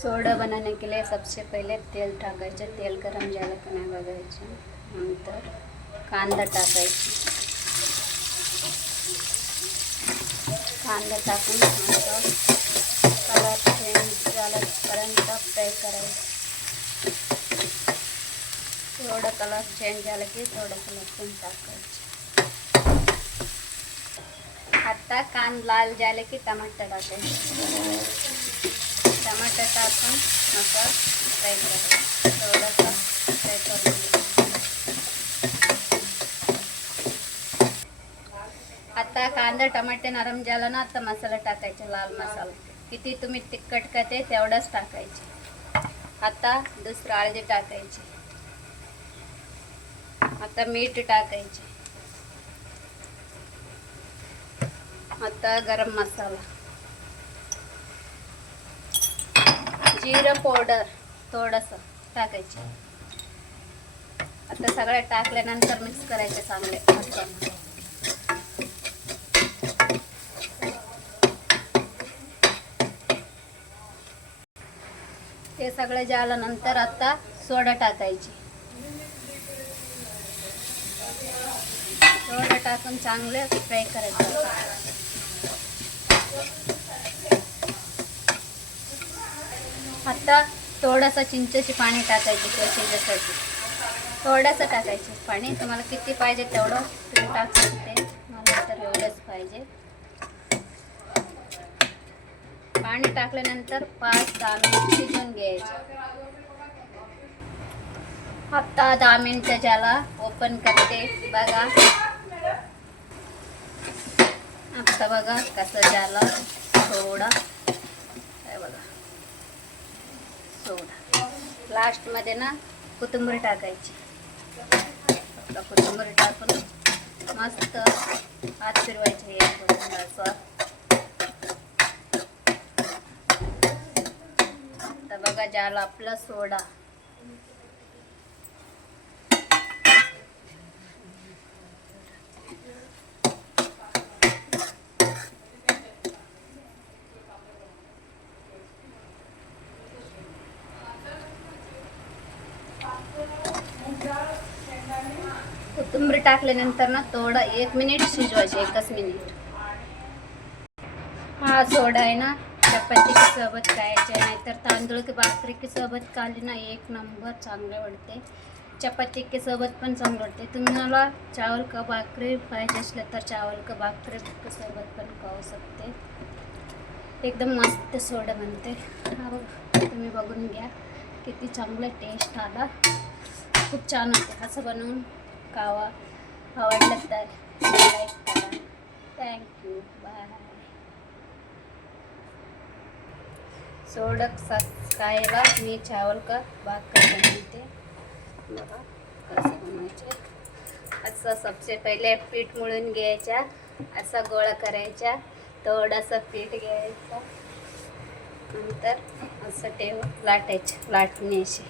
सोडा बनाने के लिए सबसे पहले तेल टाकायचं. तेल गरम झालं की नाही बघायचं. नंतर कांदा टाकायची. कांदा टाकून नंतर कलर चेंज झाल्यापर्यंत फ्राय करायचं. थोडं कलर चेंज झालं की थोडं लसूण टाकायचं. आता कांदा लाल झाले की टमाटर टाकायचं. टमाटर टाकून असं फ्राय करायचं. थोडंसं फ्राय करून आता कांदा टमाटे नरम झाला ना. आता मसाला टाकायचा. लाल मसाला किती तुम्ही तिखट खाते तेवढंच टाकायचे. आता दुसरं हळदी टाकायची. आता मीठ टाकायचे. आता गरम मसाला, जिरं पावडर थोडंसं टाकायचे. आता सगळं टाकल्यानंतर मिक्स करायचे चांगले. ते सगळं झाल्यानंतर आता सोडा टाकायची. सोडा टाकून चांगले फ्राय करायचं. आता थोडंसं चिंचेचे पाणी टाकायचे. शिजण्यासाठी थोडंसं टाकायचे पाणी. तुम्हाला किती पाहिजे तेवढं तुम्ही टाकू शकते. मला तर एवढंच पाहिजे. पाणी टाकल्यानंतर 5-10 मिनिट शिजवून घ्यायचे. आता 10 मिनिटं झाला. ओपन करते. बघा आता बघा कसं झालं. सोडा काय बघा. सोडा लास्टमध्ये ना कोथिंबीर टाकायची. आता कोथिंबीर टाकून मस्त हात फिरवायचे. असं आता बघा झालं आपला सोडा. कोथिंबीर टाकल्यानंतर ना थोडं 1 मिनिट शिजवायचे. 1च मिनिट. हा सोडा आहे ना चपाती के सोबत खायचे, नाहीतर तांदूळ की भाकरी के सोबत खाली ना एक नंबर चांगले वाटते. चपाती के सोबत पण चांगलं वाटते. तुम्हाला चावल का भाकरी पाहिजे असलं तर चावल का भाकरी के सोबत पण खाऊ शकते. एकदम मस्त सोडा बनते. हा बघा तुम्ही बघून घ्या किती चांगलं टेस्ट आला. खूप छान होते. असं बनवून खावा. आवडलं तर लाईक करा. थँक्यू. बाय. सोडक खायला मी चावल का भाकर बनवते. बघा कसं बनवायचे. असं सबसे पहिले पीठ मळून घ्यायचा. असा गोळा करायचा. थोडासा पीठ घ्यायचा. नंतर असं लाटायचं. लाटण्याशी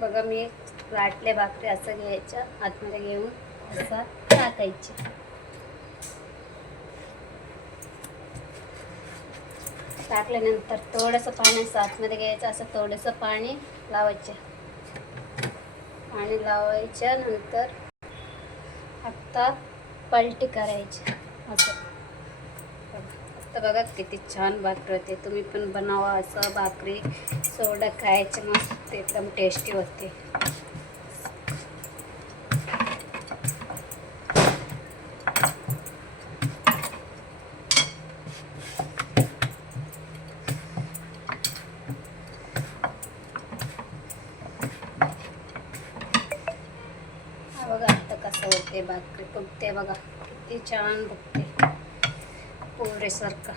बघा मी लाटल्या भाकरी असं घ्यायचं. आतमध्ये घेऊन असं टाकायचे. टाकल्यानंतर थोडंसं पाण्याचं आतमध्ये घ्यायचं. असं थोडंसं पाणी लावायचं. पाणी लावायच्या नंतर आता पलटी करायची. असं आता बघा किती छान भाकरी होते. तुम्ही पण बनवा असं भाकरी. सोडा खायचं मस्त एकदम टेस्टी होते. बघा आता कसं होते भाकरी. फुगते बघा किती छान फुगते. पोरेसारखं.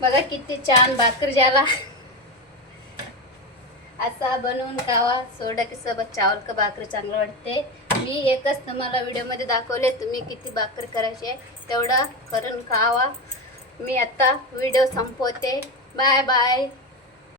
बघा किती छान भाकरी झाला. असा बनवून खावा. सोडा की सोबत चावल का भाकरी चांगलं वाटते. मी एकच तुम्हाला व्हिडिओमध्ये दाखवले, तुम्ही किती भाकरी करायची तेवढा करून खावा. मी आता व्हिडिओ संपवते. Bye bye.